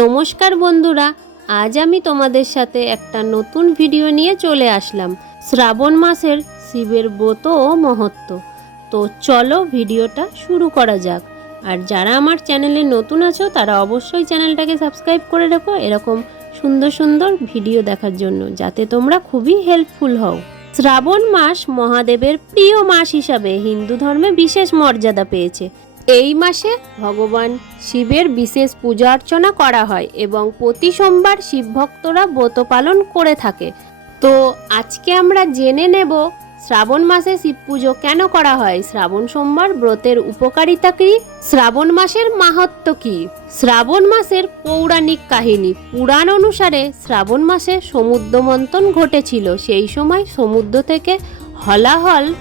নমস্কার বন্ধুরা, আজ আমি তোমাদের সাথে একটা নতুন ভিডিও নিয়ে চলে আসলাম। শ্রাবণ মাসের শিবের ব্রত ও মহত্ব। তো চলো ভিডিওটা শুরু করা যাক। আর যারা আমার চ্যানেলে নতুন আছো, তারা অবশ্যই চ্যানেলটাকে সাবস্ক্রাইব করে রাখো এরকম সুন্দর সুন্দর ভিডিও দেখার জন্য, যাতে তোমরা খুবই হেল্পফুল হও। শ্রাবণ মাস মহাদেবের প্রিয় মাস হিসাবে হিন্দু ধর্মে বিশেষ মর্যাদা পেয়েছে। এই মাসে ভগবান শিবের বিশেষ পূজা অর্চনা করা হয় এবং প্রতি সোমবার শিব ভক্তরা ব্রত পালন করে থাকে। তো আজকে আমরা জেনে নেব শ্রাবণ মাসে শিব পুজো কেন করা হয়? শ্রাবণ সোমবার ব্রতের উপকারিতা কি? শ্রাবণ মাসের মাহাত্ম কি? শ্রাবণ মাসের পৌরাণিক কাহিনী। পুরাণ অনুসারে শ্রাবণ মাসে সমুদ্র মন্থন ঘটেছিল। সেই সময় সমুদ্র থেকে হলাহল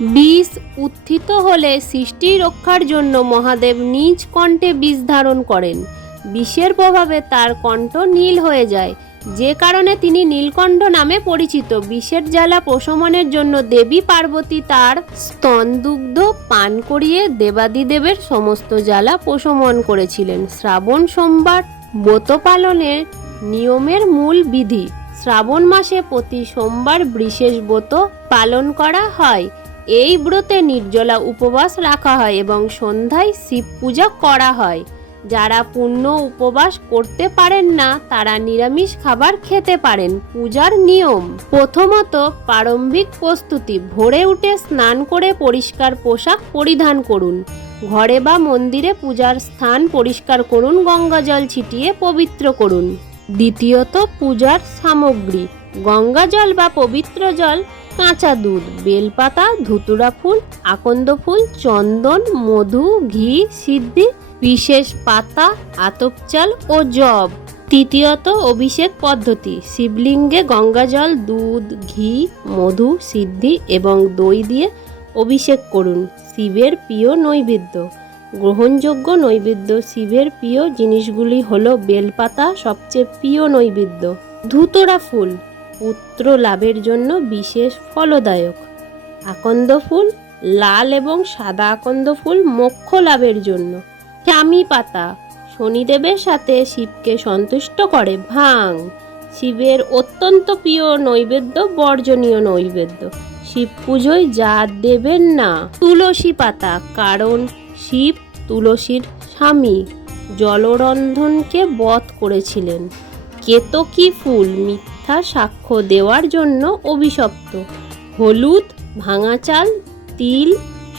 বিষ উত্থিত হলে সৃষ্টি রক্ষার জন্য মহাদেব নিজ কণ্ঠে বিষ ধারণ করেন। বিষের প্রভাবে তার কণ্ঠ নীল হয়ে যায়। যে কারণে তিনি নীলকণ্ঠ নামে পরিচিত। বিষের জ্বালা প্রশমনের জন্য দেবী পার্বতী তার স্তনদুগ্ধ পান করিয়ে দেবাদিদেবের সমস্ত জ্বালা প্রশমন করেছিলেন। শ্রাবণ সোমবার ব্রত পালনের নিয়মের মূল বিধি। শ্রাবণ মাসে প্রতি সোমবার বিশেষ ব্রত পালন করা হয়। এই ব্রতে নির্জলা উপবাস রাখা হয় এবং সন্ধ্যায় শিব পূজা করা হয়। যারা পূর্ণ উপবাস করতে পারেন না, তারা নিরামিষ খাবার খেতে পারেন। পূজার নিয়ম, প্রথমত প্রারম্ভিক প্রস্তুতি, ভোরে উঠে স্নান করে পরিষ্কার পোশাক পরিধান করুন। ঘরে বা মন্দিরে পূজার স্থান পরিষ্কার করুন, গঙ্গা জল ছিটিয়ে পবিত্র করুন। দ্বিতীয়ত পূজার সামগ্রী, গঙ্গা জল বা পবিত্র জল কাঁচা দুধ, বেলপাতা, ধুতুরা ফুল, আকন্দ ফুল, চন্দন, মধু, ঘি, সিদ্ধি, বিশেষ পাতা, আতপ চাল ও জব তৃতীয়ত অভিষেক পদ্ধতি, শিবলিঙ্গে গঙ্গাজল দুধ, ঘি, মধু, সিদ্ধি এবং দই দিয়ে অভিষেক করুন। শিবের প্রিয় নৈবেদ্য। গ্রহণযোগ্য নৈবেদ্য শিবের প্রিয় জিনিসগুলি হলো বেলপাতা সবচেয়ে প্রিয় নৈবেদ্য। ধুতরা ফুল পুত্র লাভের জন্য বিশেষ ফলদায়ক। আকন্দ ফুল, লাল এবং সাদা আকন্দ ফুল মোক্ষ লাভের জন্য। চামি পাতা, শনিদেবের সাথে শিবকে সন্তুষ্ট করে, ভাং। শিবের অত্যন্ত প্রিয় নৈবেদ্য, বর্জনীয় নৈবেদ্য। শিব পুজোয় যা দেবেন না। তুলসী পাতা, কারণ শিব তুলসীর স্বামী। জলরন্ধনকে বধ করেছিলেন। কেতকী ফুল মিথ্যা সাক্ষ্য দেওয়ার জন্য অভিশপ্ত। হলুদ, ভাঙা চাল, তিল,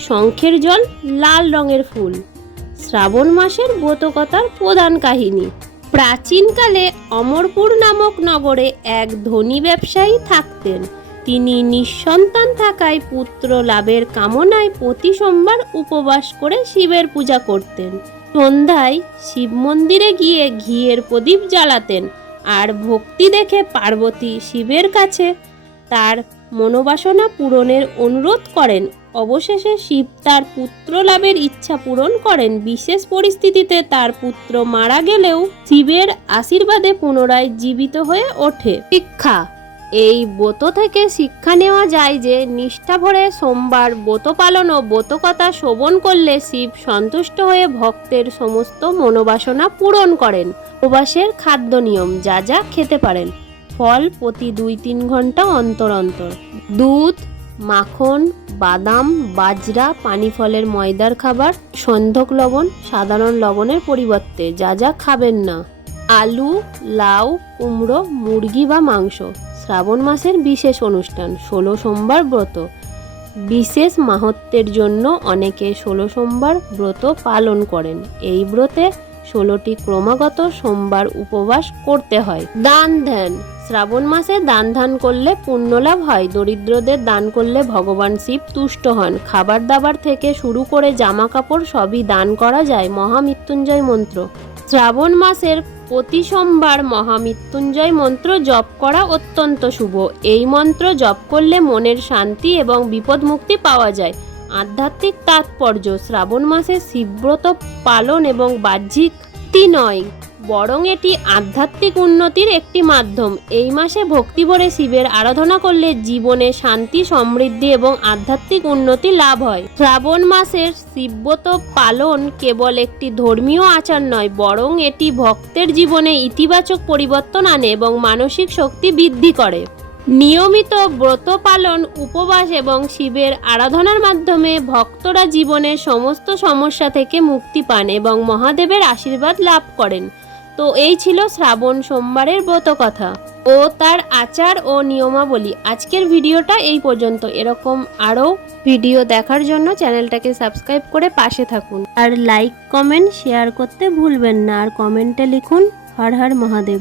শঙ্খের জল, লাল রঙের ফুল। শ্রাবণ মাসের ব্রতকথার প্রধান কাহিনী। প্রাচীনকালে অমরপুর নামক নগরে এক ধনী ব্যবসায়ী থাকতেন। তিনি নিঃসন্তান থাকায় পুত্র লাভের কামনায় প্রতি সোমবার উপবাস করে শিবের পূজা করতেন। সন্ধ্যায় শিব মন্দিরে গিয়ে ঘিয়ের প্রদীপ জ্বালাতেন। আর ভক্তি দেখে পার্বতী শিবের কাছে তার মনোবাসনা পূরণের অনুরোধ করেন। অবশেষে শিব তার পুত্র লাভের ইচ্ছা পূরণ করেন। বিশেষ পরিস্থিতিতে তার পুত্র মারা গেলেও শিবের আশীর্বাদে পুনরায় জীবিত হয়ে ওঠে। শিক্ষা এই ব্রত থেকে শিক্ষা নেওয়া যায় যে নিষ্ঠা ভরে সোমবার ব্রত পালন ও ব্রতকথা শোভন করলে শিব সন্তুষ্ট হয়ে ভক্তের সমস্ত মনোবাসনা পূরণ করেন। উপবাসের খাদ্য নিয়ম যা যা খেতে পারেন। ফল প্রতি দুই তিন ঘণ্টা অন্তর অন্তর। দুধ, মাখন, বাদাম, বাজরা পানি ফলের ময়দার খাবার, সন্ধক লবণ, সাধারণ লবণের পরিবর্তে যা যা খাবেন না। আলু, লাউ, কুমড়ো, মুরগি বা মাংস। শ্রাবণ মাসের বিশেষ অনুষ্ঠান, ষোলো সোমবার ব্রত। বিশেষ মাহাত্মের জন্য অনেকে ষোলো সোমবার ব্রত পালন করেন। এই ব্রতে ষোলোটি ক্রমাগত সোমবার উপবাস করতে হয়। দান ধ্যান শ্রাবণ মাসে দান ধান করলে পুণ্যলাভ হয়। দরিদ্রদের দান করলে ভগবান শিব তুষ্ট হন। খাবার দাবার থেকে শুরু করে জামা কাপড় সবই দান করা যায়। মহামৃত্যুঞ্জয় মন্ত্র। শ্রাবণ মাসের প্রতি সোমবার মহামৃত্যুঞ্জয় মন্ত্র জপ করা অত্যন্ত শুভ। এই মন্ত্র জপ করলে মনের শান্তি এবং বিপদ মুক্তি পাওয়া যায়। আধ্যাত্মিক তাৎপর্য, শ্রাবণ মাসে শিবব্রত পালন এবং বাহ্যিক নয়। বরং এটি আধ্যাত্মিক উন্নতির একটি মাধ্যম। এই মাসে ভক্তি ভরে শিবের আরাধনা করলে জীবনে শান্তি, সমৃদ্ধি এবং আধ্যাত্মিক উন্নতি লাভ হয়। শ্রাবণ মাসের শিবব্রত পালন কেবল একটি ধর্মীয় আচার নয়, বরং এটি ভক্তের জীবনে ইতিবাচক পরিবর্তন আনে এবং মানসিক শক্তি বৃদ্ধি করে। নিয়মিত ব্রত পালন, উপবাস এবং শিবের আরাধনার মাধ্যমে ভক্তরা জীবনের সমস্ত সমস্যা থেকে মুক্তি পান এবং মহাদেবের আশীর্বাদ লাভ করেন। তো এই ছিল শ্রাবণ সোমবারের ব্রত কথা। ও তার আচার ও নিয়মাবলী। আজকের ভিডিওটা এই পর্যন্ত। এরকম আরও ভিডিও দেখার জন্য চ্যানেলটাকে সাবস্ক্রাইব করে পাশে থাকুন। আর লাইক, কমেন্ট, শেয়ার করতে ভুলবেন না। আর কমেন্টে লিখুন, হর হর মহাদেব।